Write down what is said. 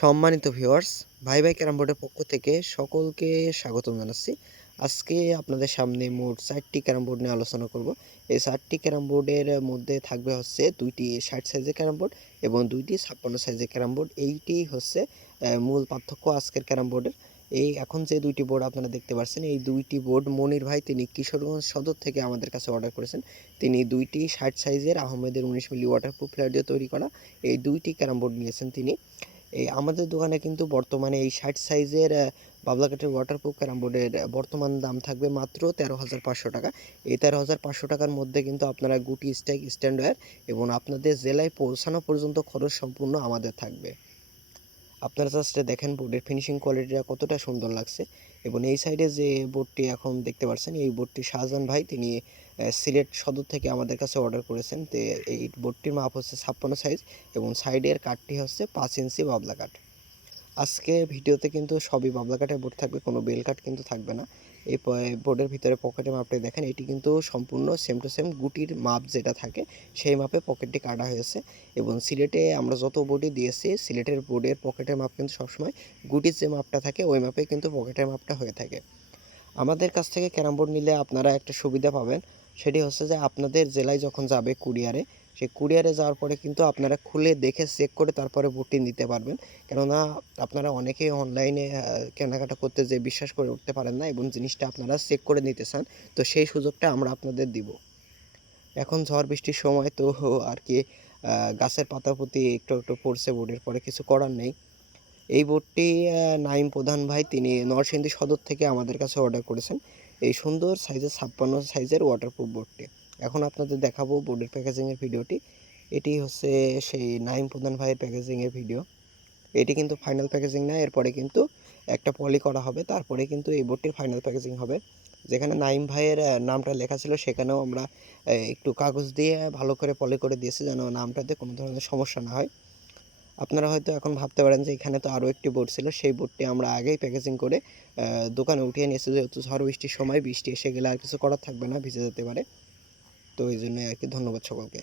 সম্মানিত ভিউয়ার্স ভাই ভাই ক্যারাম বোর্ডের পক্ষ থেকে সকলকে স্বাগতম জানাচ্ছি। আজকে আপনাদের সামনে মোট চারটি ক্যারাম বোর্ড নিয়ে আলোচনা করব। এই চারটি ক্যারাম বোর্ডের মধ্যে থাকবে হচ্ছে দুইটি ষাট সাইজের ক্যারাম বোর্ড এবং দুইটি ছাপ্পান্ন সাইজের ক্যারাম বোর্ড। এইটি হচ্ছে মূল পার্থক্য আজকের ক্যারাম বোর্ডের। এই এখন যে দুইটি বোর্ড আপনারা দেখতে পাচ্ছেন এই দুইটি বোর্ড মনির ভাই তিনি কিশোরগঞ্জ সদর থেকে আমাদের কাছে অর্ডার করেছেন। তিনি দুইটি ষাট সাইজের আহমেদের উনিশ মিলি ওয়াটারপ্রুফ প্লেয়ার দিয়ে তৈরি করা এই দুইটি ক্যারাম বোর্ড নিয়েছেন তিনি। এই আমাদের দোকানে কিন্তু বর্তমানে এই ষাট সাইজের বাবলাঘাটের ওয়াটারপ্রুফ ক্যারাম বোর্ডের বর্তমান দাম থাকবে মাত্র তেরো হাজার পাঁচশো টাকা। এই তেরো হাজার পাঁচশো টাকার মধ্যে কিন্তু আপনারা গুটি স্ট্যাক স্ট্যান্ডওয়্যার এবং আপনাদের জেলায় পৌঁছানো পর্যন্ত খরচ সম্পূর্ণ আমাদের থাকবে। আপনারা জাস্ট দেখেন বোর্ডের ফিনিশিং কোয়ালিটিটা কতটা সুন্দর লাগছে। এবং এই সাইডে যে বোর্ডটি এখন দেখতে পাচ্ছেন, এই বোর্ডটি শাহজাহান ভাই, তিনি সিলেট সদর থেকে আমাদের কাছে অর্ডার করেছেন। তো এই বোর্ডটির মাপ হচ্ছে ছাপ্পান্ন সাইজ এবং সাইডের কাঠটি হচ্ছে পাঁচ ইঞ্চি বাবলা কাঠ। আজকে ভিডিওতে কিন্তু সবই বাবলা কাঠের বোর্ড থাকবে, কোনো বেল কাঠ কিন্তু থাকবে না। এই বোর্ডের ভিতরে পকেটের মাপটা দেখেন, এটি কিন্তু সম্পূর্ণ সেম টু সেম গুটির মাপ যেটা থাকে, সেই মাপে পকেটটি কাটা হয়েছে এবং সিলেটে আমরা যত বোর্ডই দিয়েছি, সিলেটের বোর্ডের পকেটের মাপ কিন্তু সবসময় গুটির যে মাপটা থাকে, ওই মাপে কিন্তু পকেটের মাপটা হয়ে থাকে। আমাদের কাছ থেকে ক্যারাম বোর্ড নিলে আপনারা একটা সুবিধা পাবেন, সেটি হচ্ছে যে আপনাদের জেলায় যখন যাবে কুরিয়ারে সেই কুরিয়ারে যাওয়ার পরে কিন্তু আপনারা খুলে দেখে চেক করে তারপরে বুটটি নিতে পারবেন। কেননা আপনারা অনেকেই অনলাইনে কেনাকাটা করতে যে বিশ্বাস করে উঠতে পারেন না এবং জিনিসটা আপনারা চেক করে নিতে চান, তো সেই সুযোগটা আমরা আপনাদের দিব। এখন ঝড় বৃষ্টির সময় তো আর কি গাছের পাতা প্রতি একটু একটু পড়ছে বোর্ডের, পরে কিছু করার নেই। এই বোর্ডটি নাইম প্রধান ভাই, তিনি নরসিংদী সদর থেকে আমাদের কাছে অর্ডার করেছেন। এই সুন্দর সাইজের ছাপ্পান্ন সাইজের ওয়াটারপ্রুফ বোর্ডটি। এখন আপনাদের দেখাবো বোর্ডের প্যাকেজিংয়ের ভিডিওটি। এটি হচ্ছে সেই নাইম প্রধান ভাইয়ের প্যাকেজিংয়ের ভিডিও এটি কিন্তু ফাইনাল প্যাকেজিং না, এরপরে কিন্তু একটা পলি করা হবে, তারপরে কিন্তু এই বোর্ডটির ফাইনাল প্যাকেজিং হবে। যেখানে নাইম ভাইয়ের নামটা লেখা ছিল, সেখানেও আমরা একটু কাগজ দিয়ে ভালো করে পলি করে দিয়েছি যেন নামটাতে কোনো ধরনের সমস্যা না হয়। আপনারা হয়তো এখন ভাবতে পারেন যে এখানে তো আরও একটি বোর্ড ছিল, সেই বোর্ডটি আমরা আগেই প্যাকেজিং করে দোকানে উঠিয়ে নিয়েছি, যেহেতু ঝড় বৃষ্টির সময় বৃষ্টি এসে গেলে আর কিছু করার থাকবে না, ভিজে যেতে পারে। তো এই জন্যই আর কি ধন্যবাদ সকলকে।